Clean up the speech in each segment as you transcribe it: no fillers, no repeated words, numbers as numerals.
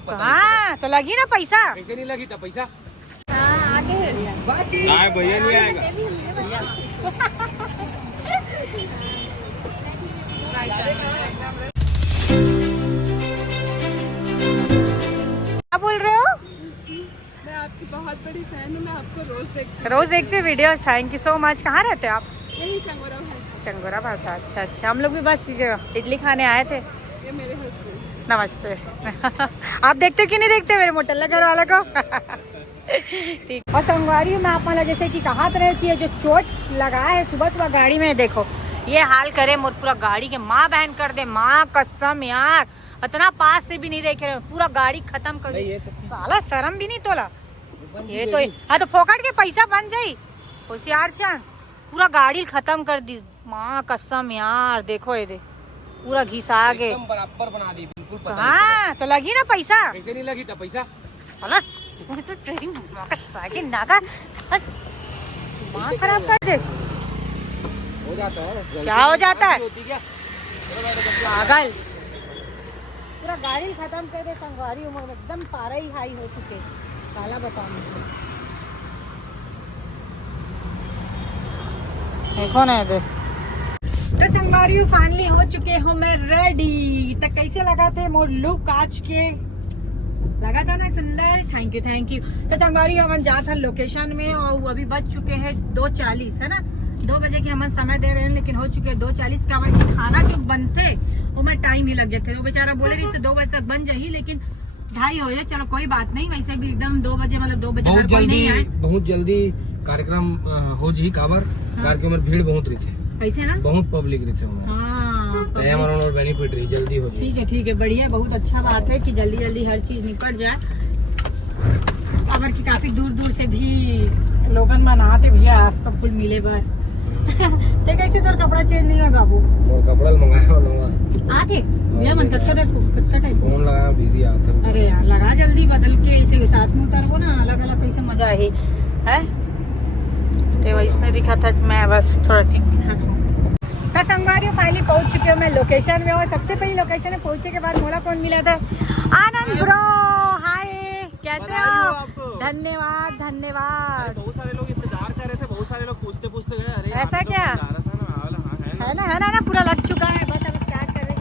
पता हाँ तो लगी ना पैसा। कैसे नहीं लगी था पैसा? आगे नहीं भैया नहीं आएगा। क्या बोल रहे हो? मैं आपकी बहुत बड़ी फैन हूँ, मैं आपको रोज देखते videos. Thank you so much. कहाँ रहते हो आप? यही चंगोरा भाई। चंगोरा भाषा। अच्छा अच्छा, हम लोग भी बस इडली खाने आए थे। ये मेरे हस्बैंड। नमस्ते। आप देखते क्यों नहीं देखते मेरे मोटल्ला घर वाला को? ठीक। और संगवारी में आप मतलब जैसे कि कहा तरह की जो चोट लगा है सुबह सुबह गाड़ी में, देखो ये हाल करे मोर पूरा गाड़ी के माँ बहन कर दे। माँ कसम यार, इतना पास से भी नहीं देखे, पूरा गाड़ी खत्म कर दे। साला शर्म भी नहीं तोला ये तो। हाँ तो फोकट के पैसा बन जाई होशियार चांद, पूरा गाड़ी खत्म कर दी। माँ कसम यार, देखो ये दे पूरा घिसा गए, बराबर बना दी बिल्कुल। हाँ तो लगी ना पैसा। कैसे नहीं लगी था पैसा? तो तेरी माँ का सागी नाका माँ खराब कर दे। हो जाता है क्या हो जाता है होती क्या? पागल, पूरा गाड़ी खत्म कर दे। संगवारी उम्र में एकदम पारा ही हाई हो चुके। काला बताओ मुझे, देखो ना दे। तो संगवारी फाइनली हो चुके हो मैं रेडी। तो कैसे लगा थे मोर लुक आज के? लगा था ना सुंदर? Thank you. तो संगवारी हम जा था लोकेशन में और अभी बज चुके हैं 2:40 है ना। 2 बजे की हम समय दे रहे हैं, लेकिन हो चुके 2:40 का। वैसे खाना जो बनते वो में टाइम ही लग जाते। वो बेचारा बोले रही से 2 बजे तक बन जाही, लेकिन 2:30 हो जाए। चलो कोई बात नहीं, वैसे भी एकदम 2 बजे मतलब 2 बजे बहुत जल्दी कार्यक्रम हो जी। काबर कार्यक्रम में भीड़ बहुत रही थी, कैसे ना बहुत पब्लिक रही थी। और बेनिफिट रही जल्दी हो गई। ठीक है बढ़िया, बहुत अच्छा बात है कि जल्दी जल्दी हर चीज निपट जाए। काबर की काफी दूर दूर से भी लोगन बनाते भैया आज तो फुल मिले बार। ते कैसे तोर कपड़ा चेंज नहीं हुआ बाबू? मोर कपड़ा मंगाया आते भैया मन कत्ता टाइप फोन लगाया बिजी आता। अरे यार लगा जल्दी बदल के ऐसे साथ में उतरबो ना, अलग अलग कैसे मजा है। ते वैसे दिखा था, मैं बस थोड़ा ठीक दिखा था। तो संगवारी फाइनली पहुंच चुके हो मैं लोकेशन में। और सबसे पहले लोकेशन में पहुंचने के बाद मोला कौन मिला था? आनंद ब्रो। हाय, कैसे हो? धन्यवाद। बहुत सारे लोग इंतजार कर रहे थे, बहुत सारे लोग पूछते गए। अरे ऐसा क्या है ना पूरा लग चुका है। बस अब स्टार्ट कर रहे हैं।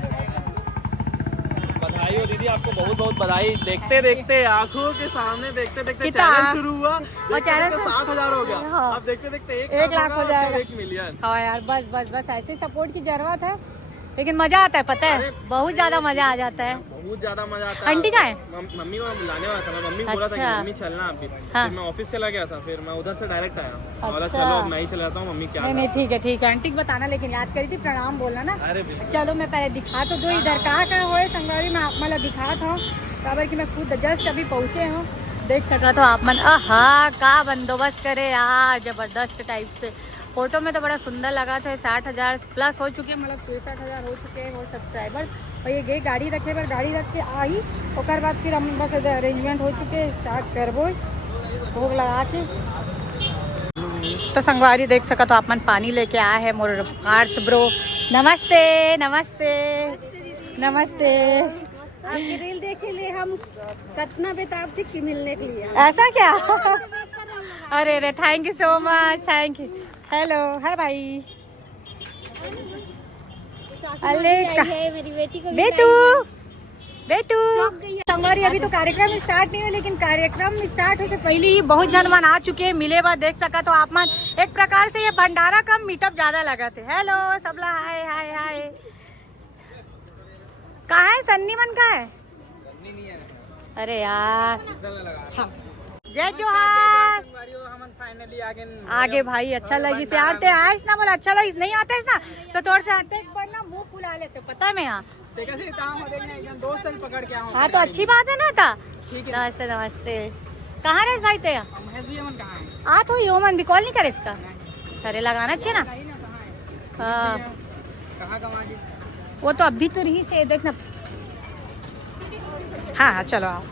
बधाई हो दीदी, आपको बहुत बहुत बधाई। देखते आंखों के सामने देखते चैनल शुरू हुआ और चैनल 60,000 हो गया। हाँ। अब देखते 1 लाख हो जाएगा, 1 मिलियन। हाँ यार बस ऐसे सपोर्ट की जरूरत है। लेकिन मजा आता है, पता है बहुत ज्यादा मजा आ जाता है। बहुत ज्यादा मजा आता है। आंटी कहाँ है? मम्मी को बुलाने वाला था, मैं मम्मी को बोला था कि अच्छा। मम्मी चलना अभी। हाँ। फिर मैं ऑफिस चला गया था, फिर मैं उधर से डायरेक्ट आया। बोला अच्छा। चलो मैं ही चला जाता हूँ, मम्मी क्या। नहीं ठीक है आंटी को बताना, लेकिन याद करी थी प्रणाम बोलना ना। अरे बिल्कुल। चलो मैं पहले दिखा तो दो इधर कहाँ हो संगवारी में। आप मतलब दिखा था काबर की मैं खुद जस्ट अभी पहुँचे हूँ। देख सका तो आप मन आहा का बंदोबस्त करे यार, जबरदस्त टाइप से। फोटो में तो बड़ा सुंदर लगा था। 60,000 प्लस हो चुके, मतलब 63,000 हो चुके हैं वो सब्सक्राइबर। और ये गई गाड़ी रखे पर गाड़ी रख के आई, और बाद फिर हम बस अरेंजमेंट हो चुके, स्टार्ट करबो भोग लगा के। तो संगवारी देख सका तो आप मन पानी लेके आए हैं मोर आर्थ ब्रो। नमस्ते। आपकी रील देखे लिए हम कितना बेताब थी कि मिलने के लिए। ऐसा क्या? अरे thank you so much, thank you. Hello, hi भाई। अरे मेरी बेटी को बेटू संगवारी अभी तो कार्यक्रम स्टार्ट नहीं हुआ, लेकिन कार्यक्रम स्टार्ट होने से पहले ही बहुत जन मन आ चुके हैं। मिले बात देख सका तो आप मन एक प्रकार से ये भंडारा कम मीटअप ज्यादा लगा थे। हेलो सबला, हाय। कहाँ है सन्नी मन का है? अरे यार हाँ। जय जोहार। आगे भाई अच्छा लगी से आते आयस ना, बोला अच्छा लगी नहीं आते ना तो तोड़ से आते एक बार ना मुंह फुला लेते, पता है मैं यहाँ हाँ तो अच्छी बात है ना था। नमस्ते। कहाँ रहे भाई ते? आ तो यो मन भी कॉल नहीं करे इसका, करे लगाना चाहिए ना। हाँ वो तो अभी तो रही से देखना। हाँ चलो आओ।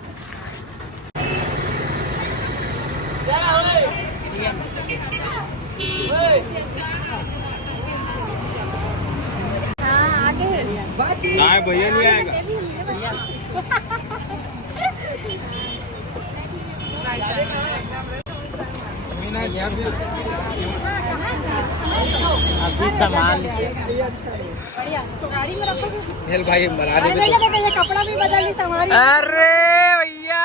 आगे नहीं भैया नहीं आएगा। अभी सामान बढ़िया, इसको गाड़ी में रखोगे? हेल भाई बना अरे मैंने देखा ये कपड़ा भी बदल ली सवारी। अरे भैया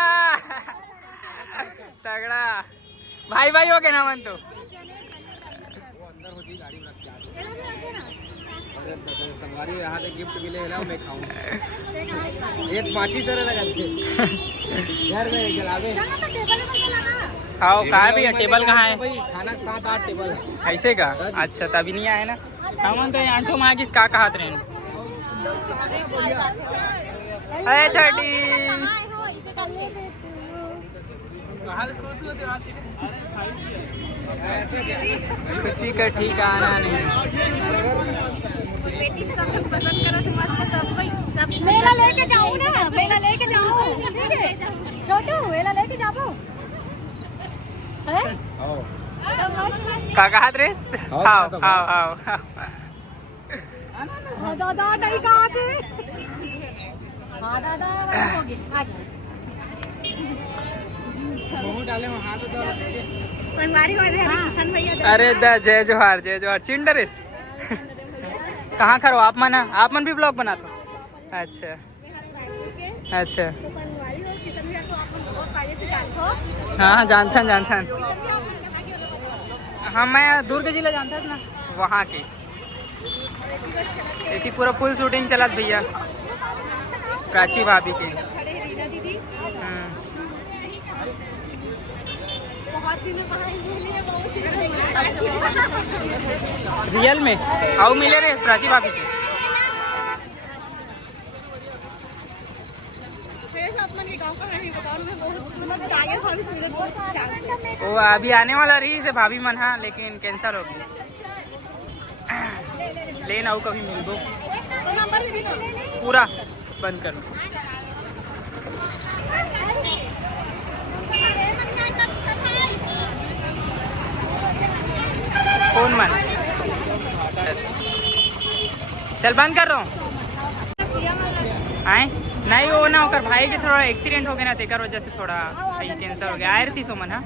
तगड़ा भाई भाई हो गया ना मन तो संगवारी यहाँ से गिफ्ट मिले है ना मैं खाऊं एक 5 सर लगा घर में जलावे खाओ कहाँ है भैया टेबल कहाँ है खाना 7-8 टेबल ऐसे का अच्छा तभी नहीं आया ना हम तो आंटो मागिस का कहा ट्रेन अरे छठी खुशी का ठिकाना नहीं मेला लेके जाऊँ ना, मेला लेके जाऊँ छोटू, मेला लेके जाओ काका हाथ रे आओ आओ आओ दादा नहीं कहा थे। हाँ दादा होगी आज संगवारी वाले हरिभूषण भैया अरे जय जोहार चिंडरेस कहाँ खरो आप मन भी ब्लॉग बना तो अच्छा अच्छा संगवारी हो किशन भैया तो आप बहुत पहले से जानते हो। हाँ जानता हाँ मैं दुर्ग जिला जानता था ना वहाँ की एक ही पूरा फुल शूटिंग चला भैया प्राची भाभी की रियल में आओ मिले रे प्राची भाभी से वो अभी आने वाला रही से भाभी मन हाँ लेकिन कैंसिल हो गई लेन आओ कभी मिल दो पूरा बंद कर कौन मन चल बंद कर रहा हूँ आए नहीं वो ना होकर भाई के थोड़ा एक्सीडेंट हो गया ना तेकर वजह से थोड़ा सही कैंसर हो गया आए रही सोमन हाँ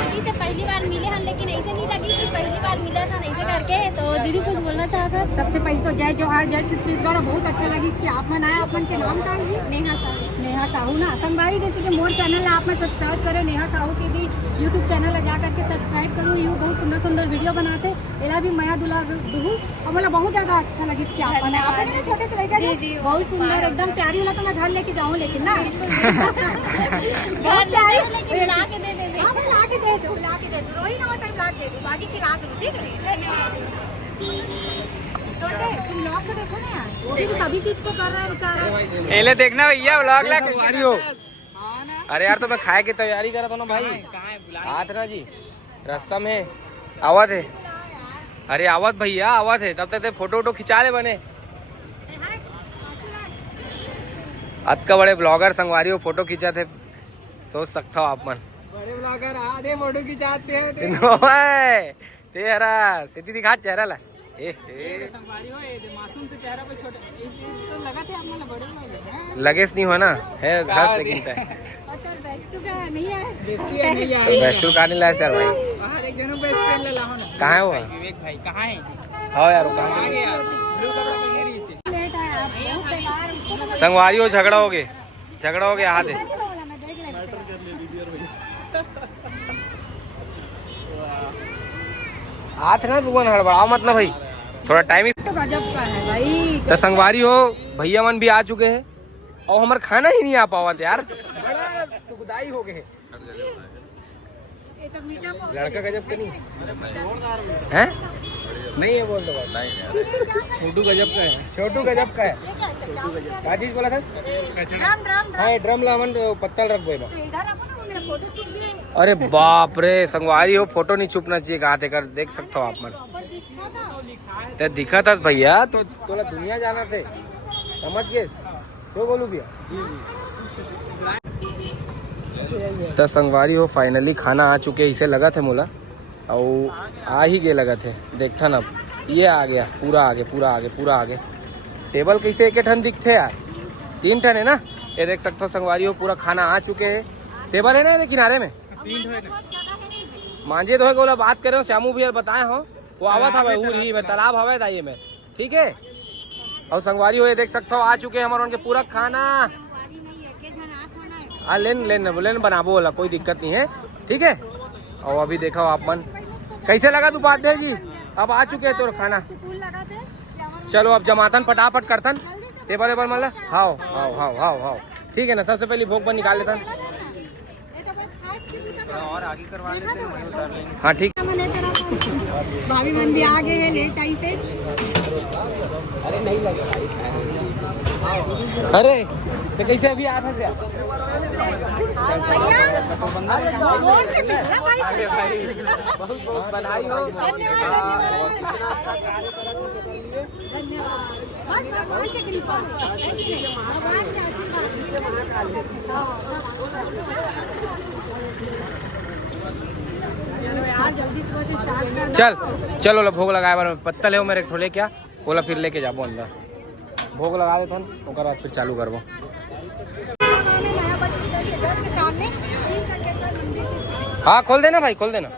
दीदी से पहली बार मिले हैं लेकिन ऐसे नहीं लगी कि पहली बार मिला था ऐसे करके तो दीदी कुछ बोलना चाहता सबसे पहले तो जय जोहार जय छत्तीसगढ़ बहुत अच्छा लगी इसकी आप मन आया अपन के नाम का है नेहा साहू ना संगवारी जैसे कि मोर चैनल है आप में सब्सक्राइब करें नेहा साहू की भी यूट्यूब चैनल है जा करके सब्सक्राइब करूँ यू बहुत सुंदर सुंदर वीडियो बनाते एला भी मया दुला दूँ और मतलब बहुत ज्यादा अच्छा लगी इसकी आप मन आप छोटे से लेकर बहुत सुंदर एकदम प्यारी होला तो मैं घर लेके जाऊँ लेकिन ना बहुत प्यारी ला के दे दे ला के दे दो रोही ना टाइम ला के दे बाकी की रात ठीक है तुम लॉक को देखो ना यार वो भी सभी चीज को कर रहा है बेचारा पहले देखना भैया व्लॉग ला कैसी हो अरे यार तो मैं खाए की तैयारी कर रहा था ना भाई हाथ ना जी रास्ता में आवत है अरे आवत भैया आवत है तब तक फोटो खिंचा ले बने आज का बड़े ब्लॉगर संगवारी हो फोटो खींचा थे सोच सकता हो आप मन बड़े ब्लॉगर आधे फोटो खिंचाते हैं तेरा सीधी दिखा चेहरा ला संगवारी हो मासूम से चेहरा पे छोटे तो लगा थे आप मन बड़े लगेस नहीं हो ना है घास लेकिन बेस्टू का नहीं लाया सर भाई एक जनो बेस्ट फ्रेंड ले लाओ ना कहां है वो विवेक भाई कहां है हां यार वो कहां गया ब्लू कपड़ा पहने रही से लेट आया बहुत बेकार संगवारी हो झगड़ा हो गए हाथ है हाथ ना दुकान हड़बड़ाओ मत ना भाई थोड़ा टाइम ही तो गजब का है भाई तो संगवारी हो भैया मन भी आ चुके हैं और हमारा खाना ही नहीं आ पावा यार गुदाई हो गए लड़का गजब का नहीं है नहीं है बोल दो छोटू गजब का है क्या चीज बोला था हाँ ड्रम लावन पत्तल रख बोला अरे बाप रे संगवारी हो फोटो नहीं छुपना चाहिए कहा कर देख सकते हो आप मन तो दिखा था भैया तो थोड़ा दुनिया जाना थे समझ गए क्यों बोलू भैया तो संगवारी हो फाइनली खाना आ चुके इसे लगा थे मोला और आ ही गए लगा थे देखता ना ये आ गया पूरा आगे टेबल कैसे एक ठन दिखते यार 3 ठन है ना ये देख सकते हो संगवारियों, पूरा खाना आ चुके हैं। टेबल है ना ये किनारे में, मांझे धोए बोला बात कर रहे हो, श्यामू भैया बताए हो वो आवा था भाई में तालाब हवा था ये में, ठीक है। और संगवारी हो ये देख सकते हो आ चुके हैं हमारे उनके पूरा खाना। हाँ लेन बनाबो वाला कोई दिक्कत नहीं है, ठीक है। और अभी देखो आप मन कैसे लगा तू उपाध्याय जी, अब आ चुके हैं तो खाना। चलो अब जमातन फटाफट करतन, टेबल वेबल मतलब हाओ हाओ हाओ हाओ हाओ, ठीक है ना। सबसे पहले भोग पर निकाल लेता और आगे करवा लेते हैं। हाँ ठीक। भाभी मन भी आ गए हैं लेट आई से। अरे नहीं लगे, अरे तो कैसे अभी आया था बहुत बहुत बधाई हो। चल चलो लो भोग लगाए बार पत्तल है मेरे ठोले क्या बोला, फिर लेके जाबो अंदर भोग लगा देथन, ओकर बाद फिर चालू करबो। हाँ खोल देना भाई, खोल देना।